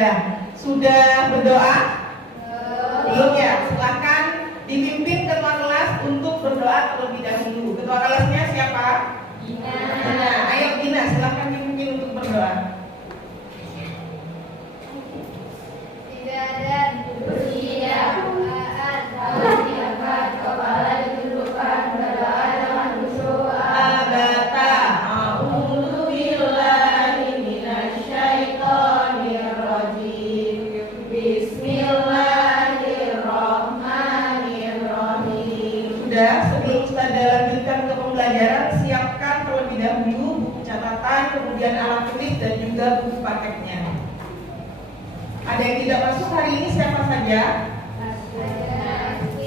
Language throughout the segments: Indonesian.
Ya, sudah berdoa? Belum ya? Silakan dipimpin ketua kelas untuk berdoa terlebih dahulu. Ketua kelasnya siapa? Dina. Ayo Dina, silakan dipimpin untuk berdoa. Tidak ada siapkan kepala ditundukkan, berdoa dengan khusyuk. Abata, a'udzu billahi minasyaitonir rajim. Bismillahirrahmanirrahim. Sudah, sebelum Ustazah lanjutkan ke pembelajaran, siapkan terlebih dahulu buku catatan, kemudian alat tulis dan juga buku prakteknya. Ada yang tidak masuk hari ini siapa saja?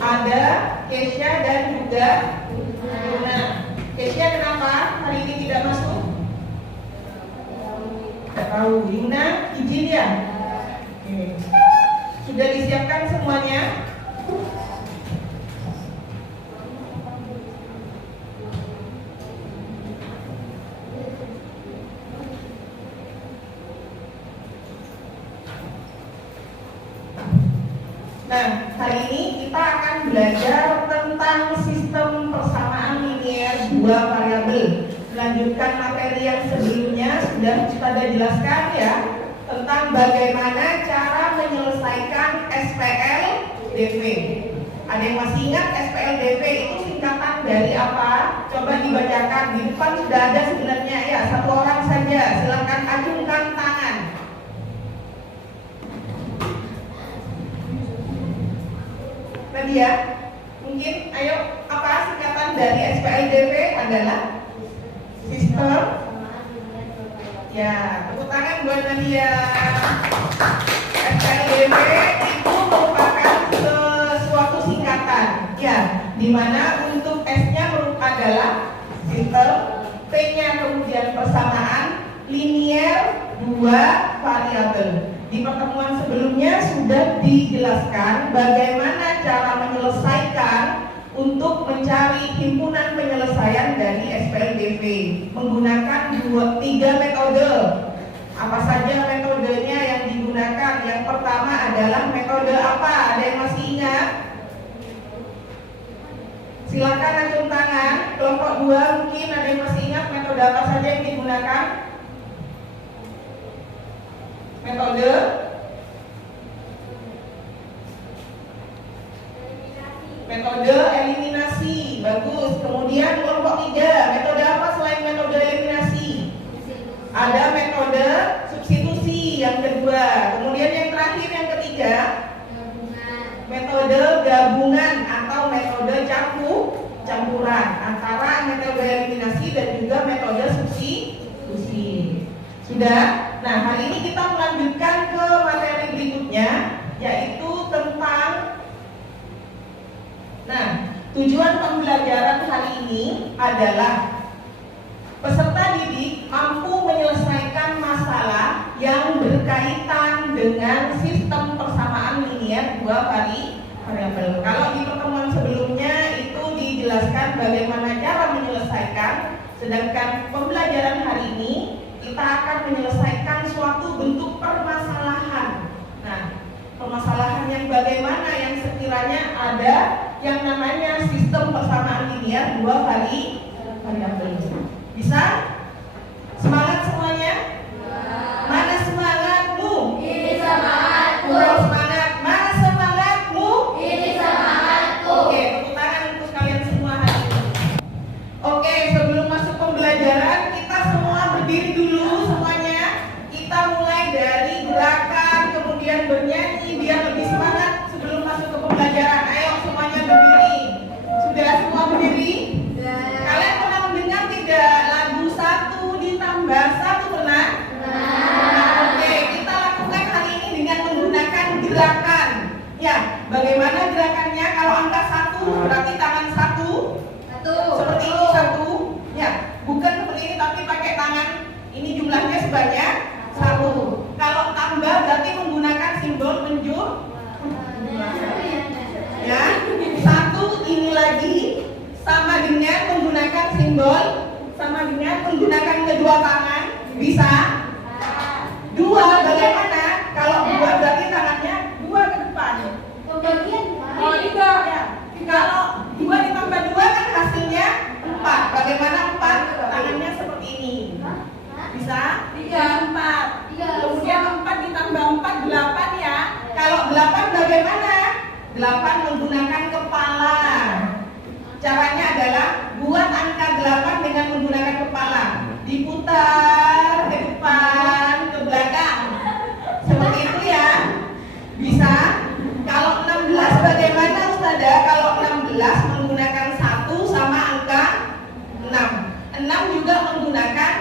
Ada Kesya dan juga Yuna. Kesya kenapa hari ini tidak masuk? Tidak tahu. Yuna izin ya? Oke. Sudah disiapkan semuanya? Nah, hari ini kita akan belajar tentang sistem persamaan linier dua variabel. Melanjutkan materi yang sebelumnya sudah Ustazah jelaskan ya, tentang bagaimana cara menyelesaikan SPLDV. Ada yang masih ingat SPLDV itu singkatan dari apa? Coba dibacakan, di depan sudah ada sebenarnya ya, satu orang saja. Silakan acungkan tangan. Nadia, mungkin ayo, apa singkatan dari SPLDV adalah sistem? Ya, tepuk tangan buat Nadia. SPLDV itu merupakan suatu singkatan, ya, dimana untuk S-nya adalah sistem, T-nya kemudian persamaan linier dua variabel. Di pertemuan sebelumnya sudah dijelaskan bagaimana cara menyelesaikan untuk mencari himpunan penyelesaian dari SPLDV menggunakan tiga metode. Apa saja metodenya yang digunakan? Yang pertama adalah metode apa? Ada yang masih ingat? Silakan acung tangan. Kelompok 2 mungkin ada yang masih ingat metode apa saja yang digunakan? Metode eliminasi. Bagus. Kemudian kelompok 3, metode apa selain metode eliminasi? Ada metode substitusi yang kedua. Kemudian yang terakhir yang ketiga, metode gabungan atau metode campuran antara metode eliminasi dan juga metode substitusi. Sudah? Nah, hari ini kita melanjutkan ke materi berikutnya, yaitu tentang tujuan pembelajaran hari ini adalah peserta didik mampu menyelesaikan masalah yang berkaitan dengan sistem persamaan linier dua variabel. Kalau di pertemuan sebelumnya itu dijelaskan bagaimana cara menyelesaikan, sedangkan pembelajaran hari ini kita akan menyelesaikan suatu bentuk permasalahan. Nah, permasalahan yang bagaimana yang sekiranya ada yang namanya sistem persamaan linier dua variabel. Bisa? Semangat semuanya? Mana semangatmu? Ini semangatku. Kurang semangat. Mana semangatmu? Ini semangatku. Oke, tepuk tangan untuk kalian semua hari ini. Oke, sebelum masuk pembelajaran kita semua berdiri dulu semuanya. Kita mulai dari gerakan, kemudian bernyanyi biar lebih semangat sebelum masuk ke pembelajaran. Ayo semuanya berdiri. Sudah semua berdiri? Kalian pernah mendengar tidak lagu 1 ditambah 1 pernah? 8 menggunakan kepala. Caranya adalah buat angka 8 dengan menggunakan kepala. Diputar ke depan, ke belakang. Seperti itu ya. Bisa? Kalau 16 bagaimana Ustazah? Kalau 16 menggunakan 1 sama angka 6. 6 juga menggunakan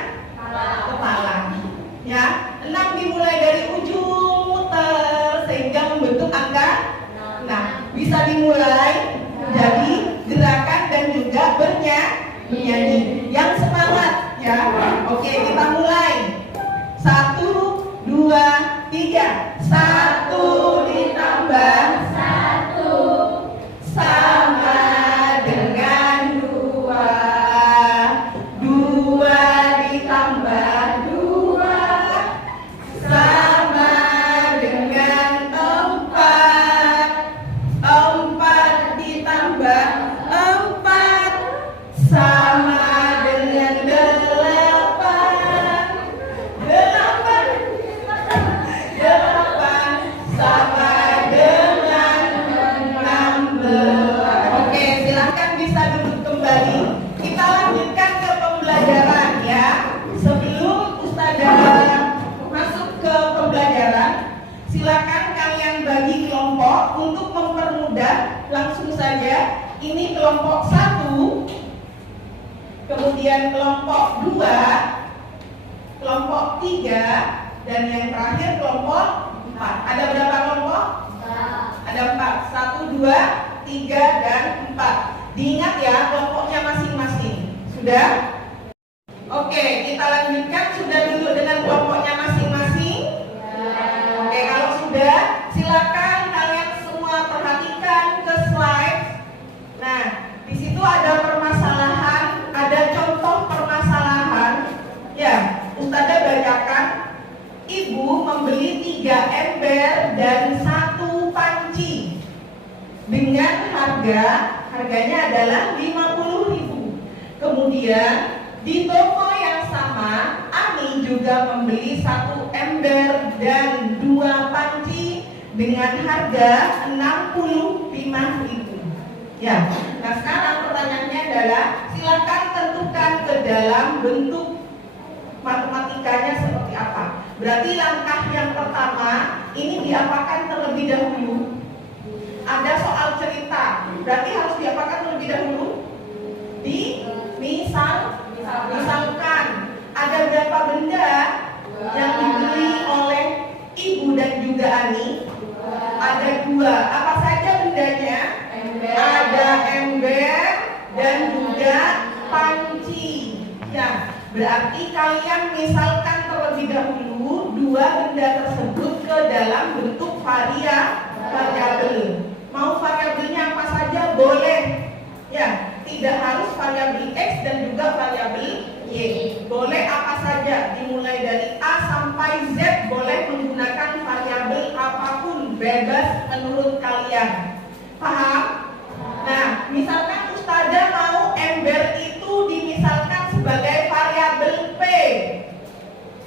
kepala. Ya, 6 dimulai dari ujung muter sehingga membentuk angka 6. Bisa dimulai jadi gerakan dan juga bernyanyi. Yang semangat ya. Oke, kita mulai. 1, 2, 3. 1 ditambah 1 sama dengan 2. 2 ditambah 2 sama dengan 4. 4 ditambah 4 sama dengan 8. 8 sama dengan 16. Oke, silahkan bisa duduk kembali. Kita lanjutkan ke pembelajaran ya. Sebelum Ustazah masuk ke pembelajaran, silakan kalian bagi kelompok untuk mempermudah. Langsung saja, ini kelompok 1, kemudian kelompok 2, kelompok 3, dan yang terakhir kelompok 4. Ada berapa kelompok? Ada 4. 1, 2, 3, dan 4. Diingat ya kelompoknya masing-masing. Sudah? Oke, kita lanjutkan. Sudah duduk dengan kelompoknya masing-masing? Oke, kalau sudah, silakan kalian semua perhatikan ke slide. Nah, di situ ada permasalahan, ada contoh permasalahan. Ya, Ustazah bacakan. Ibu membeli 3 ember dan 1 panci dengan harganya adalah 50.000. Kemudian di toko yang sama, Ani juga membeli 1 ember dan 2 panci dengan harga 65.000. Ya, nah sekarang pertanyaannya adalah silakan tentukan ke dalam bentuk matematikanya seperti apa. Berarti langkah yang pertama ini diapakan terlebih dahulu. Ada soal cerita, berarti harus diapakan terlebih dahulu. Misalkan ada berapa benda yang dibeli oleh ibu dan juga Ani? Ada 2. Apa saja bendanya? Ada ember dan juga panci. Ya, berarti kalian misalkan terlebih dahulu 2 benda tersebut ke dalam bentuk variabel. Mau variabelnya apa saja boleh. Ya, tidak harus variabel X dan juga variabel Y. Boleh apa saja, dimulai dari A sampai Z, boleh menggunakan variabel apapun, bebas menurut kalian. Paham? Nah, misalkan Ustazah mau ember itu dimisalkan sebagai variabel P.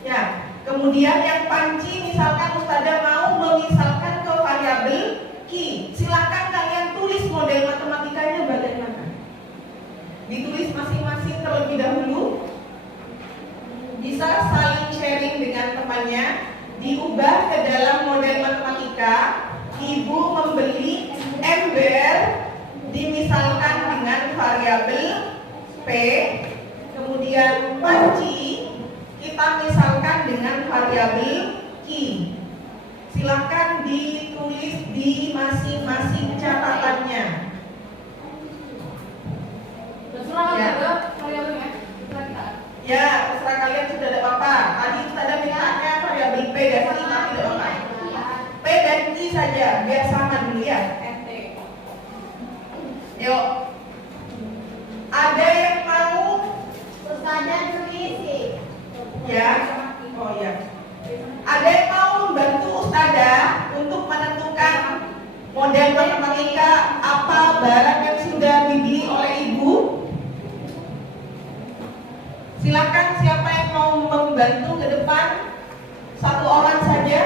Ya, kemudian yang panci misalkan Ustazah mau memisalkan ke variabel Q. Silakan kalian tulis model matematikanya bagaimana. Ditulis masing-masing terlebih dahulu. Bisa saling sharing dengan temannya. Diubah ke dalam model matematika. Ibu membeli ember dimisalkan dengan variabel P. Kemudian panci kita misalkan dengan variabel Q. Silakan ditulis di masing-masing catatannya. Ya, terserah kalian sudah ada apa. Tadi Ustazah mintanya variabel P dan Q, tapi tidak apa. P dan Q saja, biar sama dulu ya. Yuk. Ada yang mau Ustazah tulis. ya? Oh ya. Ada yang mau membantu Ustazah untuk menentukan model matematika apa barang yang sudah dibeli oleh ibu? Silakan, siapa yang mau membantu ke depan? 1 orang saja.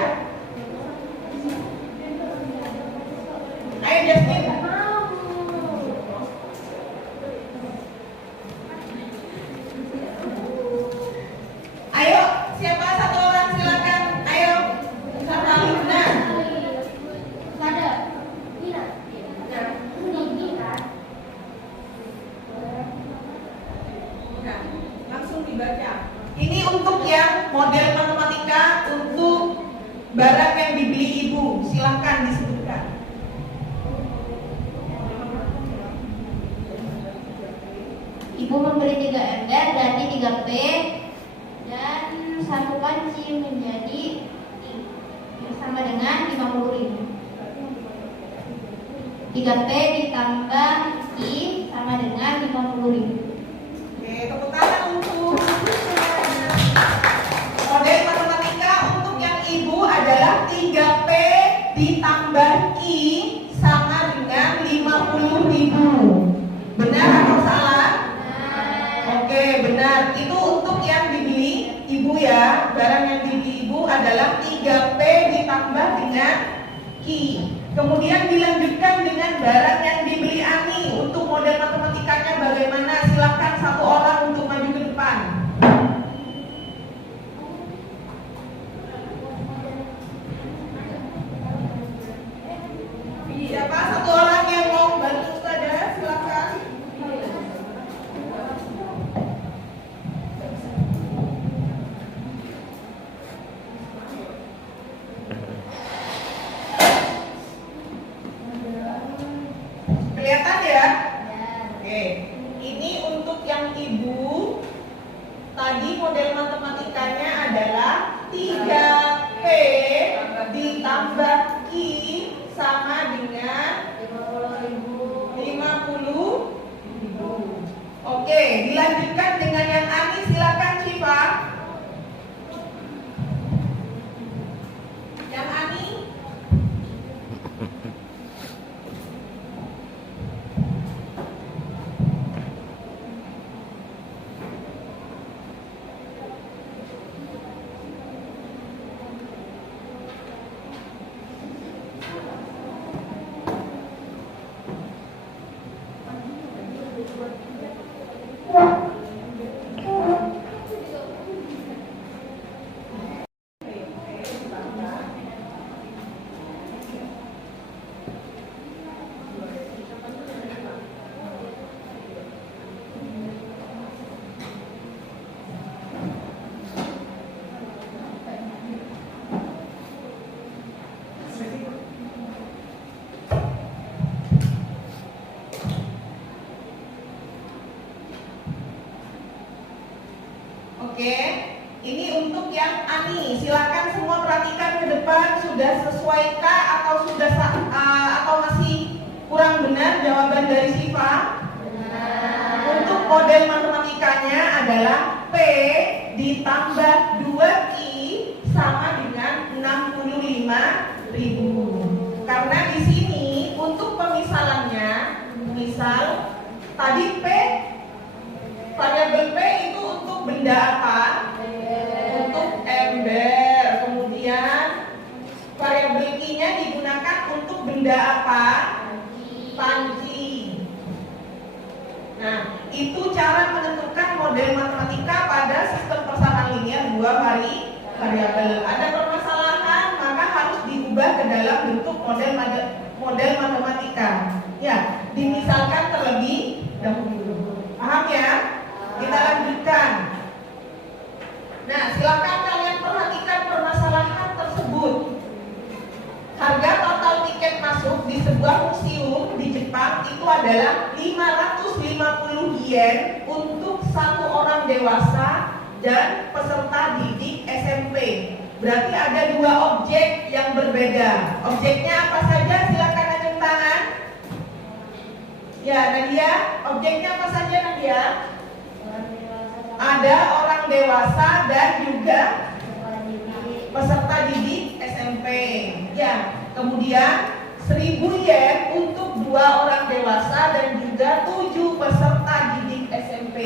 Ayo barang yang dibeli ibu, silahkan disebutkan. Ibu membeli 3 ember, berarti 3P dan 1 panci menjadi sama dengan 50.000. 3P ditambah I sama dengan 50.000. Oke, tepuk tangan untuk model matematika untuk yang ibu adalah 3P ditambah I sama dengan 50.000. Benar atau salah? Oke, benar. Itu untuk yang dibeli ibu ya. Barang yang dibeli ibu adalah 3P ditambah dengan I. Kemudian dilanjutkan dengan barang yang dibeli Ani. Untuk model matematikanya bagaimana? Silakan satu orang untuk maju ke depan. Siapa satu orang yang mau bantu saja? Silakan. Kelihatan ya? Oke. Ini untuk yang ibu. Tadi model matematikanya adalah 3P ditambah I sama dengan 50.000. Oke, dilanjutkan dengan yang Ani. Silakan Syifa. Yang Ani. Oke, ini untuk yang Ani. Silakan semua perhatikan ke depan. Sudah sesuaikah atau sudah atau masih kurang benar jawaban dari Syifa? Benar. Untuk model matematikanya adalah P ditambah 2I sama dengan 65.000. Karena di sini untuk pemisalannya, misal tadi P, variabel P itu untuk benda apa? Untuk ember. Kemudian variabel I-nya digunakan untuk benda apa? Panci. Nah, itu cara menentukan model matematika pada sistem persamaan linear 2 variabel. Ada permasalahan, maka harus diubah ke dalam bentuk model matematika. Ya, dimisalkan terlebih dahulu. Paham ya? Kita lanjutkan. Nah, silakan kalian perhatikan permasalahan tersebut. Harga total tiket masuk di sebuah museum di Jepang itu adalah 550 yen untuk satu orang dewasa dan peserta didik SMP. Berarti ada 2 objek yang berbeda. Objeknya apa saja? Silakan acung tangan. Ya, Nadia, objeknya apa saja Nadia? Ada orang dewasa dan juga peserta didik SMP. Ya, kemudian 1000 yen untuk 2 orang dewasa dan juga 7 peserta didik SMP.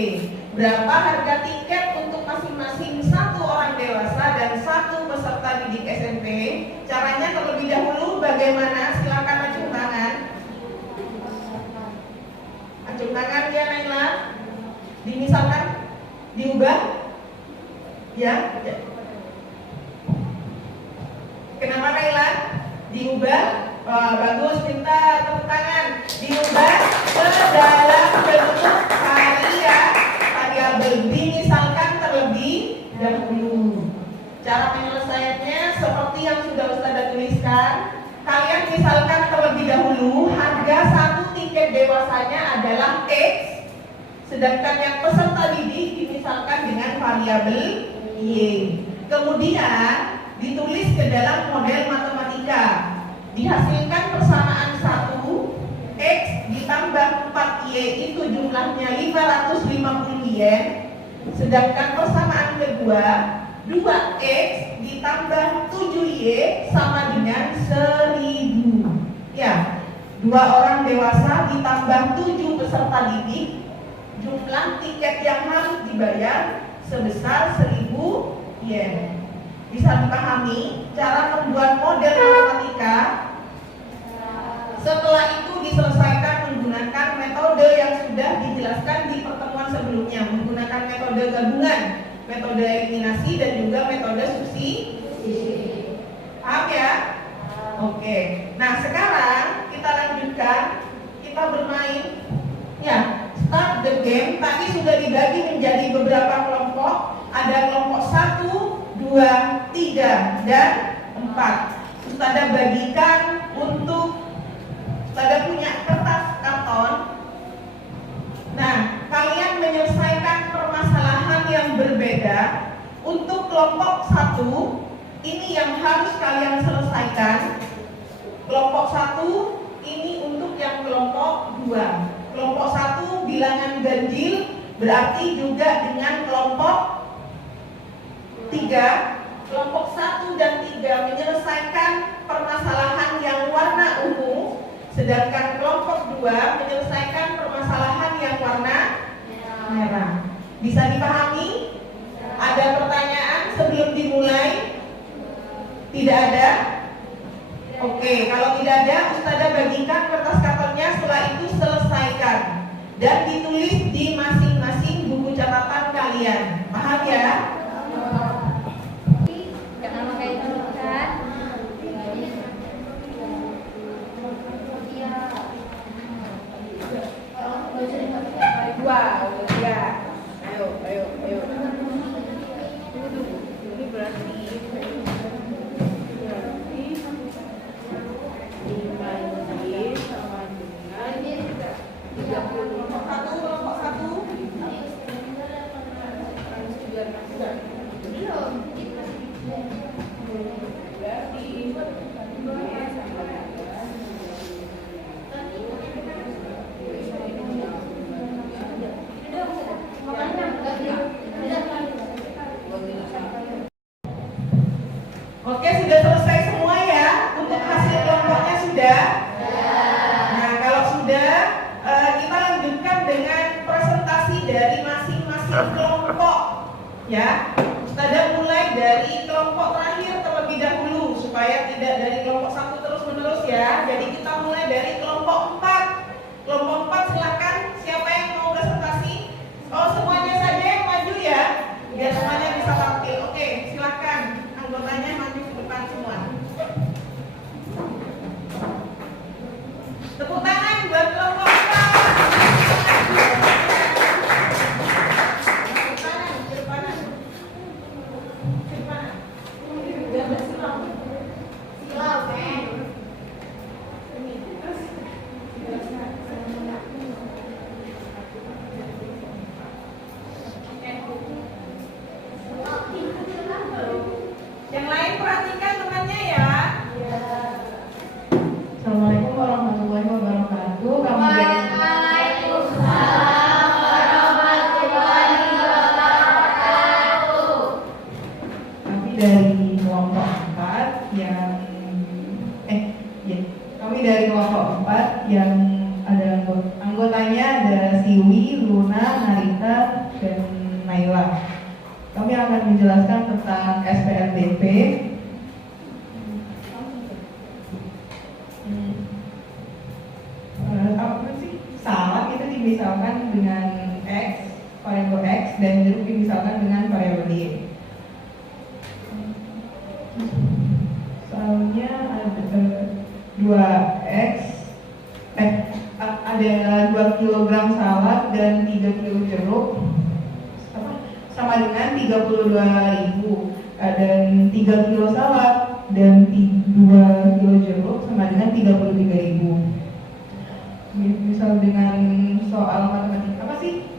Berapa harga tiket untuk masing-masing 1 orang dewasa dan 1 peserta didik SMP? Caranya terlebih dahulu bagaimana? Silakan acung tangan. Acung tangan ya Naila. Dimisalkan, diubah. Ya. Kenapa Naila? Diubah. Bagus, pintar, tepuk tangan. Diubah ke dalam bentuk variabel. Dimisalkan terlebih dahulu. Cara penyelesaiannya seperti yang sudah tuliskan, kalian misalkan terlebih dahulu harga satu tiket dewasanya adalah X, sedangkan yang peserta didik dimisalkan dengan variabel Y. Kemudian ditulis ke dalam model matematika, dihasilkan persamaan 1 X ditambah 4Y itu jumlahnya 550 yen, sedangkan persamaan kedua 2X ditambah 7Y sama dengan 1000. Ya, 2 orang dewasa ditambah 7 peserta didik, jumlah tiket yang harus dibayar sebesar 1000 yen. Bisa dipahami cara membuat model matematika? Setelah itu diselesaikan menggunakan metode yang sudah dijelaskan di pertemuan sebelumnya, menggunakan metode gabungan, metode eliminasi, dan juga metode substitusi. Paham ya? Oke. Nah, sekarang kita lanjutkan, kita bermain. Ya, start the game. Tadi sudah dibagi menjadi beberapa kelompok. Ada kelompok 1, 2, 3, dan 4. Ustadzah bagikan untuk Ustadzah punya kertas karton. Nah, kalian menyelesaikan permasalahan yang berbeda. Untuk kelompok 1, ini yang harus kalian selesaikan. Kelompok 1 ini untuk yang kelompok 2. Kelompok 1 bilangan ganjil, berarti juga dengan kelompok 3. Kelompok 1 dan 3 menyelesaikan permasalahan yang warna ungu, sedangkan kelompok 2 menyelesaikan permasalahan yang warna merah. Bisa dipahami? Ada pertanyaan sebelum dimulai? Tidak ada? Oke, kalau tidak ada, Ustadzah bagikan kertas kartonnya, setelah itu selesaikan dan ditulis di masing-masing buku catatan kalian. Paham ya? Wow, ya. Ayo. Ini berarti sama dengan 30. Kelompok 1. Oke, sudah selesai semua ya? Untuk hasil kelompoknya sudah? Nah, kalau sudah, kita lanjutkan dengan presentasi dari masing-masing kelompok. Ya, Ustadzah mulai dari kelompok terakhir terlebih dahulu supaya tidak dari kelompok 1 terus-menerus ya. Jadi kita mulai dari kelompok 4. Kelompok 4 silakan, siapa yang mau presentasi? Oh, semuanya saja yang maju ya, biar semuanya bisa tampil. Oke, silakan anggotanya maju ke depan semua. Tepuk tangan buat kelompok 4. Yang lain perhatikan temannya ya. Assalamualaikum warahmatullahi wabarakatuh. Waalaikumsalam warahmatullahi wabarakatuh. Kami dari kelompok 4 yang kami dari kelompok 4 yang ada anggotanya ada Siwi, Luna, Narita, dan Naila. Kami akan menjelaskan tentang SPLDP. Apa sih? Salak itu dimisalkan dengan X, variabel X, dan jeruk dimisalkan dengan variabel Y. Soalnya ada 2X, ada 2 kg salak dan 3 kg jeruk sama dengan 32.000, dan 3 kilo salak dan 2 33.000. Misal dengan soal matematika, apa sih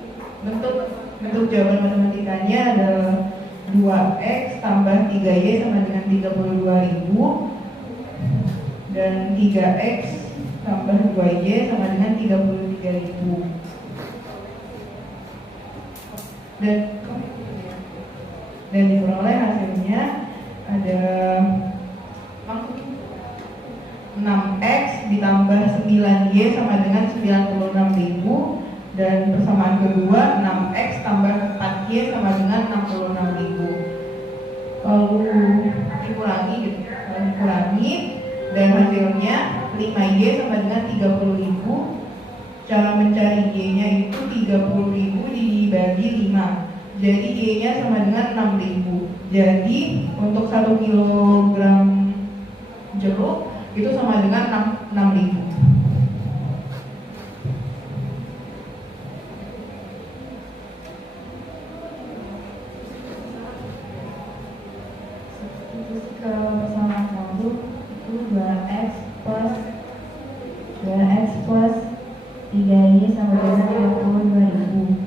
bentuk jawaban matematikanya adalah 2x tambah 3y sama dengan 32.000 dan 3x tambah 2y sama dengan 33.000. Dan diperoleh hasilnya ada 6x ditambah 9y sama dengan 96.000 dan persamaan kedua 6x tambah 4y sama dengan 66.000. Lalu dikurangi dan hasilnya 5y sama dengan 30.000. Cara mencari y-nya itu 30.000 dibagi 5. Jadi y-nya sama dengan 6.000. Jadi untuk 1 kilogram jeruk itu sama dengan 6.000. Ke persamaan 1 itu 2x plus 3y sama dengan 32.000.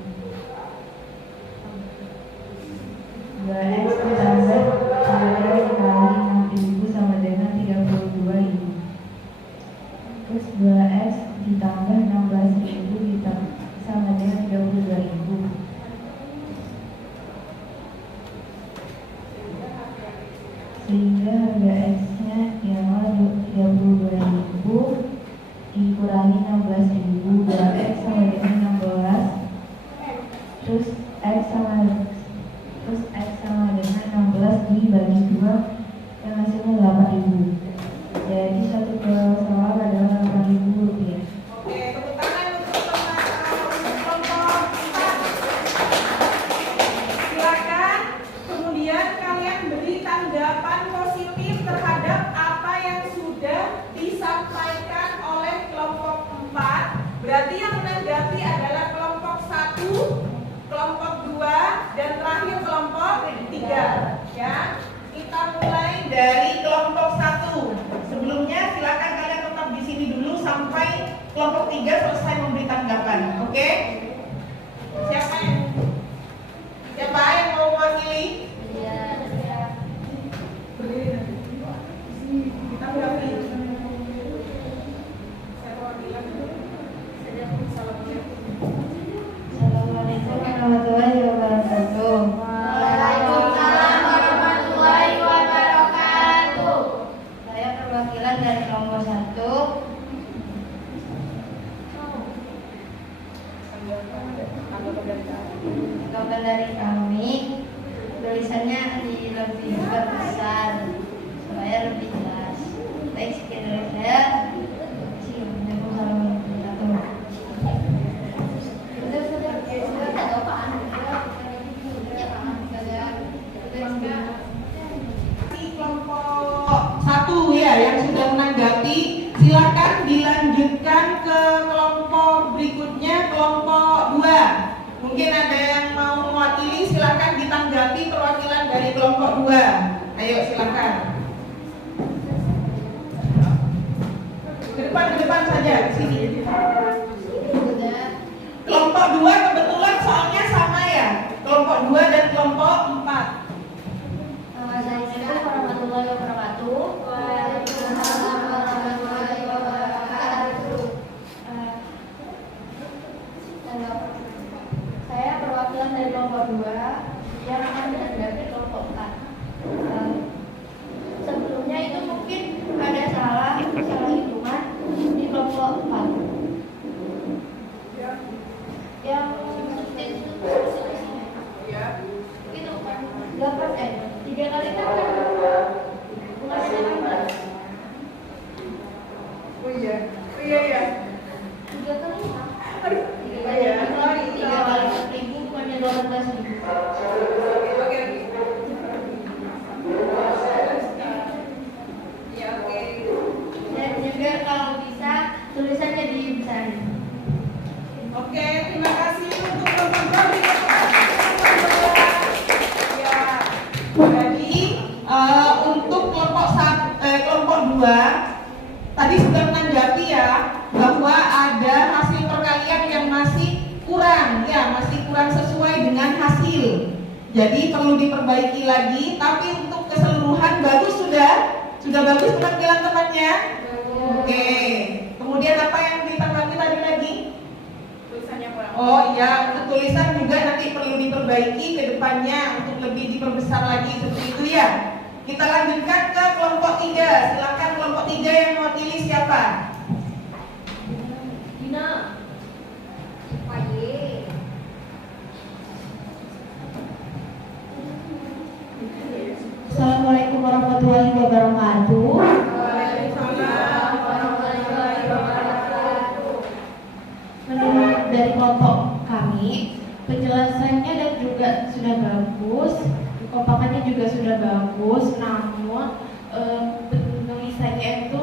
2x ditambah 3 kali 6.000 sama dengan 32.000. Terus 2x ditambah 16.000 sama dengan 32.000. Sehingga harga x-nya ialah 32.000 dikurangi 16.000. 2x sama dengan 16. Terus x sama dengan 16 dibagi 2 yang hasilnya 8.000. Jadi satu pesawat adalah 8.000 rupiah. Oke, tepuk tangan untuk kelompok 4. Silakan. Kemudian kalian beri tanggapan positif terhadap apa yang sudah disampaikan oleh kelompok 4. Berarti yang menanggapi adalah kelompok 1, kelompok 2, dan terakhir kelompok 3. Ya, kita mulai dari kelompok 1. Sebelumnya silakan kalian tetap di sini dulu sampai kelompok 3 selesai memberi tanggapan. Oke? Siapa yang mau mewakili? Kita berapi. Assalamualaikum warahmatullahi wabarakatuh. Waalaikumsalam warahmatullahi wabarakatuh. Saya perwakilan dari kelompok 1. Gambar dari kami, tulisannya lebih besar supaya lebih jelas. Baik, sekian dari saya. Kelompok 1 ya yang sudah menanggapi, silakan dilanjutkan ke kelompok berikutnya, kelompok 2. Mungkin ada yang mau mewakili, silakan ditanggapi perwakilan dari kelompok 2. Ayo silakan. Ke depan saja, sini. Kelompok 2 kebetulan soalnya sama ya. Kelompok 2 dan kelompok 4. Assalamualaikum warahmatullahi wabarakatuh. Waalaikumsalam warahmatullahi wabarakatuh. Saya perwakilan dari kelompok 2 yang akan menanggapi kelompok 4. Sebelumnya itu mungkin ada salah hitungan di kelompok 4. Yang substitusinya itu kan 3 kali kan bukan 18. Oh iya ya. 3 kali Aduh. 3 kali 1.000 bukannya 18.000. Oke. Dan juga kalau bisa tulisannya dibesarin. Oke, terima kasih untuk teman-teman. Ya, jadi untuk kelompok 2 tadi sudah menanggapi ya bahwa ada hasil perkalian yang masih kurang, ya masih kurang sesuai dengan hasil. Jadi perlu diperbaiki lagi. Tapi untuk keseluruhan bagus sudah bagus penampilan temannya. Oke. Kemudian apa yang ditanggapi tadi lagi? Tulisannya kurang. Oh iya, untuk tulisan juga nanti perlu diperbaiki ke depannya untuk lebih diperbesar lagi seperti itu ya. Kita lanjutkan ke kelompok 3. Silakan kelompok 3 yang mewakili siapa? Dina. Assalamualaikum warahmatullahi wabarakatuh. Waalaikumsalam warahmatullahi wabarakatuh. Menurut dari kelompok kami, penjelasannya dan juga sudah bagus, kekompakannya juga sudah bagus, namun penulisannya itu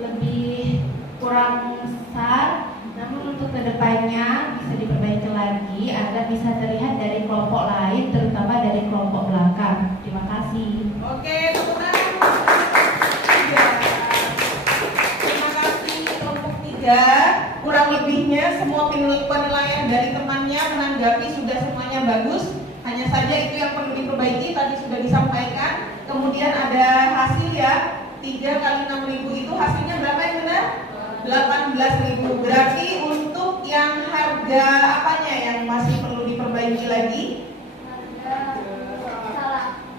lebih kurang besar. Namun untuk kedepannya bisa diperbaiki lagi agar bisa terlihat dari kelompok lain, terutama dari kelompok belakang. Terima kasih. Oke, tepuk tangan. Ya. Terima kasih kelompok 3. Kurang lebihnya semua penilaian dari temannya menanggapi sudah semuanya bagus. Hanya saja itu yang perlu diperbaiki tadi sudah disampaikan. Kemudian ada hasil ya, 3 kali 6.000 itu hasilnya berapa yang benar? 18.000. Berarti untuk yang harga apanya yang masih perlu diperbaiki lagi?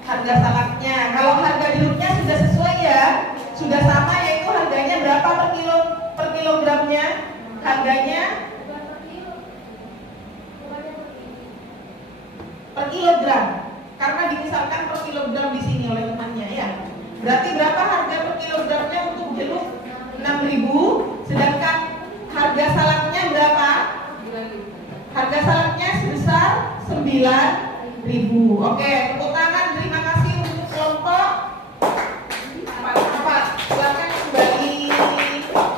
Harga salaknya. Kalau harga jeruknya sudah sesuai ya, sudah sama, yaitu harganya berapa per kilogramnya? Harganya per kilogram. Karena dimisalkan per kilogram di sini oleh temannya ya. Berarti berapa harga per kilogramnya untuk jeruk? 6.000. Sedangkan harga salaknya berapa? Harga salaknya sebesar 9.000. Oke, tepuk tangan. Terima kasih untuk kelompok 4. Silakan kembali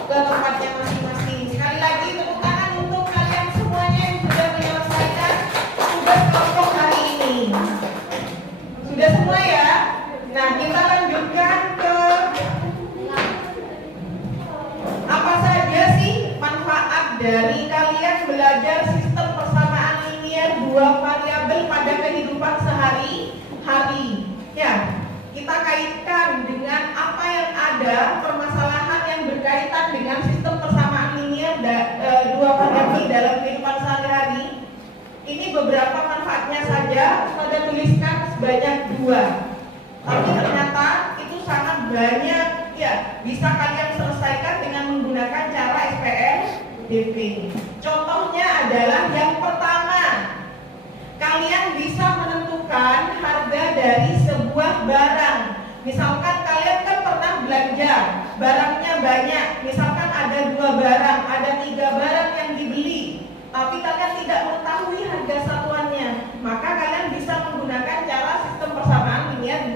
ke tempatnya masing-masing. Sekali lagi tepuk tangan untuk kalian semuanya yang sudah menyelesaikan tugas kelompok hari ini. Sudah semua ya? Nah, kita lanjutkan ke apa saja sih manfaat dari kalian belajar sistem persamaan linier 2 variabel pada kehidupan sehari-hari. Ya, kita kaitkan dengan apa yang ada permasalahan yang berkaitan dengan sistem persamaan linier 2 variabel dalam kehidupan sehari-hari. Ini beberapa manfaatnya saja, pada tuliskan sebanyak 2. Tapi ternyata itu sangat banyak ya, bisa kalian selesaikan dengan menggunakan cara SPLDV. Contohnya adalah yang pertama, kalian bisa menentukan harga dari sebuah barang. Misalkan kalian kan pernah belanja, barangnya banyak, misalkan ada 2 barang, ada 3 barang yang dibeli, tapi kalian tidak mengetahui harga satuannya, maka kalian bisa menggunakan cara sistem persamaan linier 2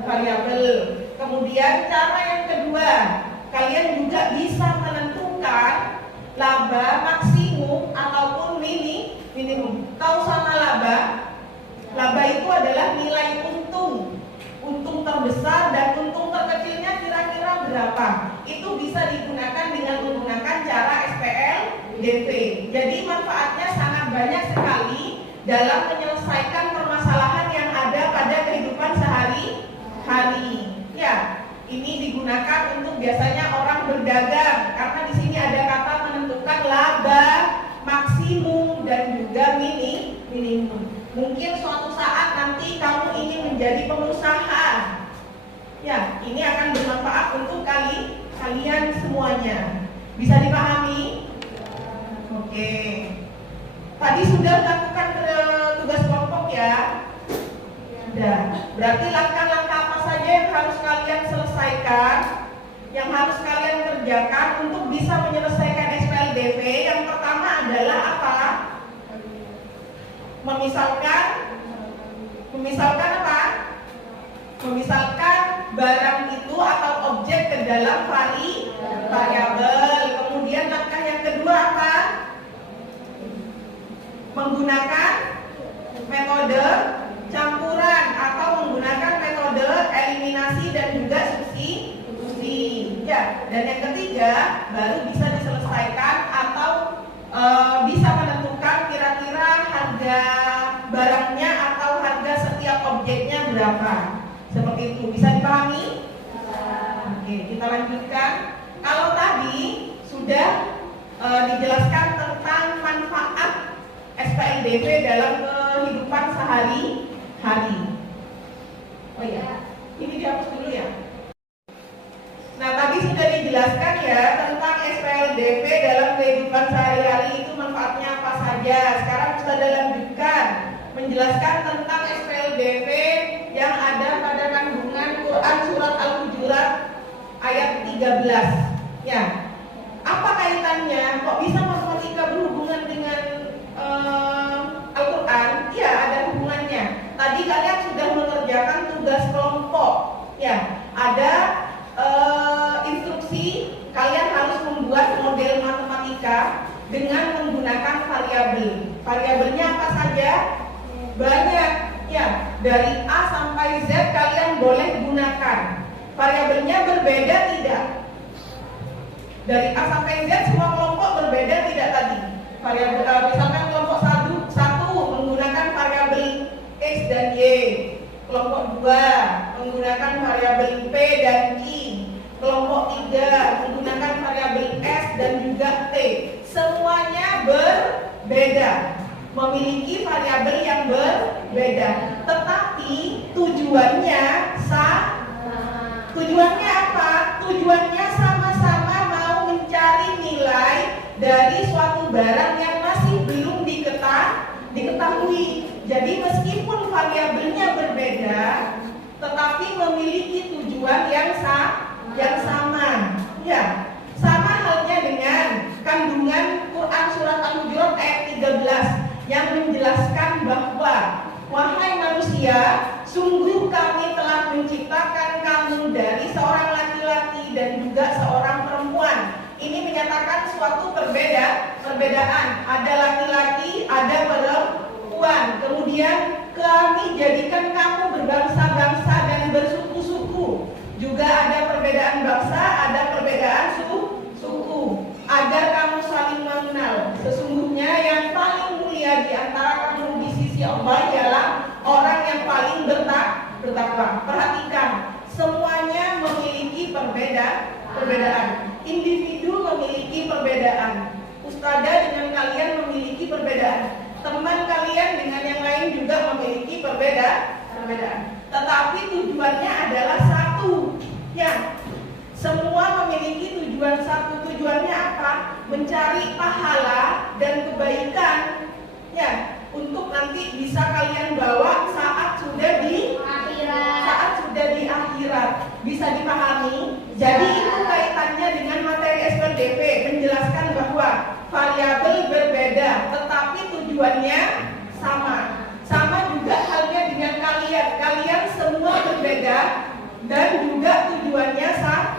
variabel. Kemudian cara yang kedua, kalian juga bisa menentukan laba maksimum ataupun minimum. Tahu sama laba? Laba itu adalah nilai untung terbesar dan untung terkecilnya kira-kira berapa. Itu bisa digunakan dengan menggunakan cara SPLDV. Jadi manfaatnya sangat banyak sekali dalam menyelesaikan permasalahan yang ada pada kehidupan sehari-hari. Ya, ini digunakan untuk biasanya orang berdagang karena di sini ada kata menentukan laba, maksimum dan juga minimum. Mungkin suatu saat nanti kamu ingin menjadi pengusaha. Ya, ini akan bermanfaat untuk kalian semuanya. Bisa dipahami? Oke. Tadi sudah melakukan tugas kelompok ya? Sudah. Berarti langkah-langkah apa saja yang harus kalian selesaikan, yang harus kalian kerjakan untuk bisa menyelesaikan SPLDV? Yang pertama adalah apa? Memisalkan apa? Memisalkan barang itu atau objek ke dalam variabel. Kemudian langkah yang kedua apa? Menggunakan metode campuran atau menggunakan metode eliminasi dan juga substitusi. Ya, Dan yang ketiga baru bisa diselesaikan atau bisa menentukan kira-kira harga barangnya atau harga setiap objeknya berapa. Seperti itu, bisa dipahami? Oke, kita lanjutkan. Kalau tadi sudah dijelaskan tentang manfaat SPLDP dalam kehidupan sehari-hari. Oh iya, ini dihapus dulu ya. Nah, tadi sudah dijelaskan ya tentang SPLDP dalam kehidupan sehari-hari itu manfaatnya apa saja. Sekarang sudah lanjutkan menjelaskan tentang SPLDP yang ada pada kandungan Quran surat Al-Hujurat ayat 13. Ya, apa kaitannya? Kok bisa matematika berhubungan dengan Al-Quran? Ya, ada hubungannya. Tadi kalian sudah mengerjakan tugas kelompok. Ya, ada instruksi kalian harus membuat model matematika dengan menggunakan variabel. Variabelnya apa saja? Banyak. Ya, dari A sampai Z kalian boleh gunakan. Variabelnya berbeda tidak? Dari A sampai Z semua kelompok berbeda tidak tadi? Variabel misalkan kelompok 1 menggunakan variabel X dan Y. Kelompok 2 menggunakan variabel P dan Q. Kelompok 3 menggunakan variabel S dan juga T. Semuanya berbeda, memiliki variabel yang berbeda, tetapi tujuannya sama. Tujuannya apa? Tujuannya sama-sama mau mencari nilai dari suatu barang yang masih belum diketahui. Jadi meskipun variabelnya berbeda, tetapi memiliki tujuan yang sama. Ya, sama halnya dengan kandungan Quran surat Al-Hujurat ayat 13 yang menjelaskan bahwa wahai manusia, sungguh kami telah menciptakan kamu dari seorang laki-laki dan juga seorang perempuan. Ini menyatakan suatu perbedaan. Ada laki-laki, ada perempuan. Kemudian kami jadikan kamu berbangsa-bangsa dan bersuku-suku. Juga ada perbedaan bangsa, ada perbedaan suku. Agar kamu saling mengenal. Sesungguhnya yang paling mulia di antara kamu di sisi Allah ialah orang yang paling bertakwa. Perhatikan, semuanya memiliki perbedaan. Individu memiliki perbedaan. Ustadzah dengan kalian memiliki perbedaan. Teman kalian dengan yang lain juga memiliki perbedaan. Tetapi tujuannya adalah satu. Ya, semua memiliki tujuan satu. Tujuannya apa? Mencari pahala dan kebaikan. Ya, untuk nanti bisa kalian bawa saat sudah di akhirat. Bisa dipahami? Jadi itu kaitannya dengan materi SPLDP, menjelaskan bahwa variabel berbeda, tetapi tujuannya sama. Sama juga halnya dengan kalian. Kalian semua berbeda dan juga tujuannya sama.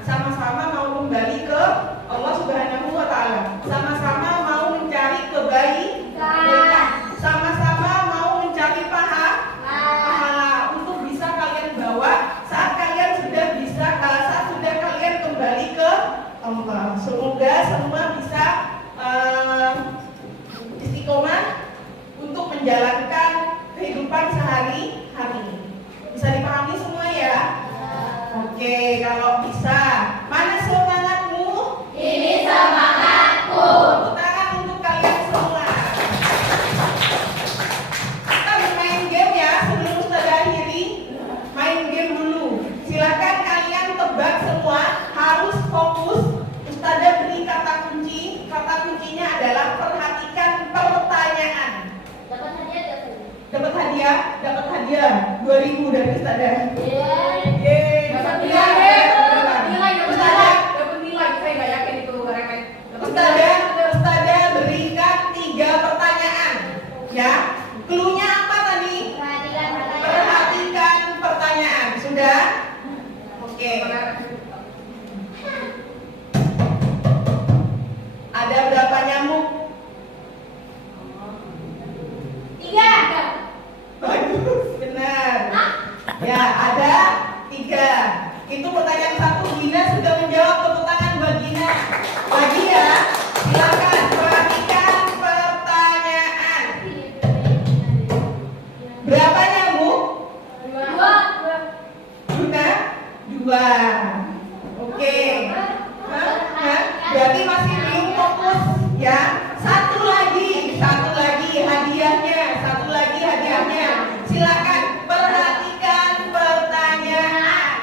Sama-sama mau kembali ke Allah Subhanahu wa Ta'ala. Sama-sama mau mencari kebaikan. Sama-sama mau mencari pahala untuk bisa kalian bawa saat kalian sudah kalian kembali ke Allah. Semoga semua bisa istiqomah untuk menjalankan kehidupan sehari-hari. Bisa dipahami semua ya? Oke, kalau bisa. Mana semangatmu? Ini semangatku. Tepuk tangan untuk kalian semua. Kita bermain game ya sebelum Ustadzah akhiri. Main game dulu. Silakan kalian tebak semua. Harus fokus. Ustadzah beri kata kunci. Kata kuncinya adalah perhatikan pertanyaan. Dapat hadiah 2.000 dari Ustadzah. Ustadzah berikan 3 pertanyaan. Ya, cluenya apa tadi? Perhatikan pertanyaan. Sudah? Oke. Ada berapa nyamuk? 3. Bagus, benar. Ya, ada 3. Itu pertanyaan satu. Gina sudah menjawab, tepuk tangan buat Gina. Lagi ya, silakan perhatikan pertanyaan. Berapa nyamuk? Luna? 2. Oke. Hah? Berarti masih belum fokus ya. Satu lagi hadiahnya. Silakan perhatikan pertanyaan.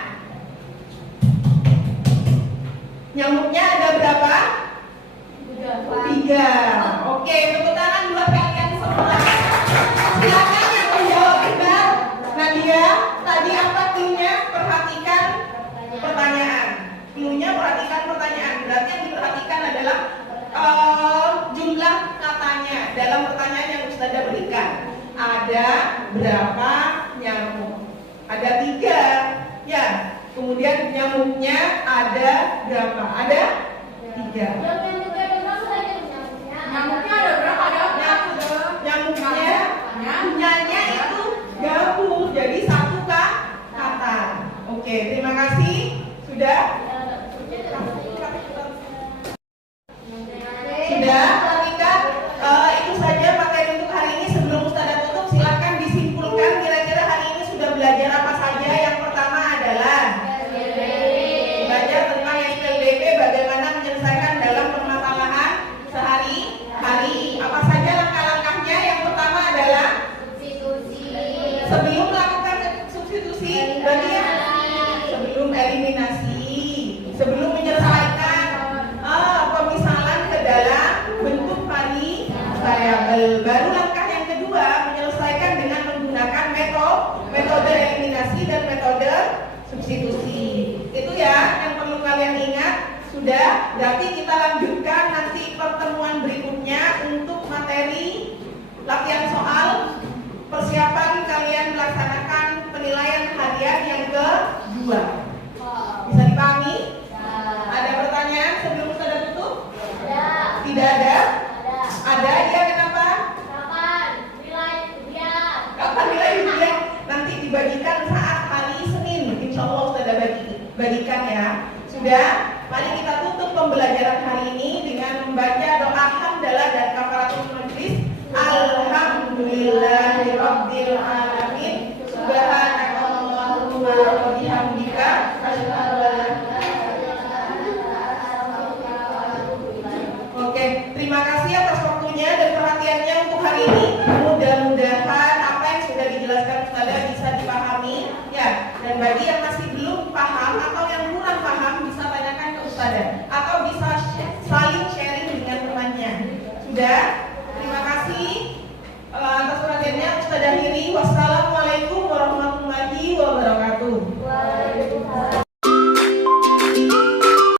Nyamuknya ada berapa? 3. Oke, tepuk tangan buat kalian semua. Silakan yang menjawab benar. Nadia, tadi apa clue-nya? Perhatikan pertanyaan. Clue-nya perhatikan pertanyaan. Berarti yang diperhatikan adalah jumlah katanya dalam pertanyaan yang Ustazah berikan. Ada berapa nyamuk? Ada 3 ya. Kemudian nyamuknya ada berapa? Ada 3. Nyamuknya ada berapa? Nyamuknya itu gabung jadi satu kata. Oke, terima kasih. Sudah? Perhatikan. Itu saja materi untuk hari ini. Sebelum Ustazah tutup, silakan disimpulkan kira-kira hari ini sudah belajar apa saja. Yang pertama adalah belajar tentang SPLDP, bagaimana menyelesaikan dalam permasalahan sehari-hari. Apa saja langkah-langkahnya? Yang pertama adalah sebelum melakukan substitusi, berarti ya sebelum eliminasi, sebelum menyelesaikan pemisahan ke dalam bentuk variabel. Baru langkah yang kedua, menyelesaikan dengan menggunakan metode eliminasi dan metode substitusi. Itu ya yang perlu kalian ingat. Sudah, berarti kita lanjutkan nanti pertemuan berikutnya untuk materi latihan soal persiapan kalian melaksanakan penilaian harian yang kedua. Bisa dipahami? Ada pertanyaan sebelum Ustazah tutup? Tidak ada? Ada, ya kenapa? Kapan nilai ujian? Nanti dibagikan saat hari Senin. Insya Allah Ustazah bagikan ya. Sudah? Mari kita tutup pembelajaran hari ini dengan membaca doa hamdalah dan kafaratul majlis. Alhamdulillahirabbil alamin. Subhanakallahumma wa bihamdika asyhadu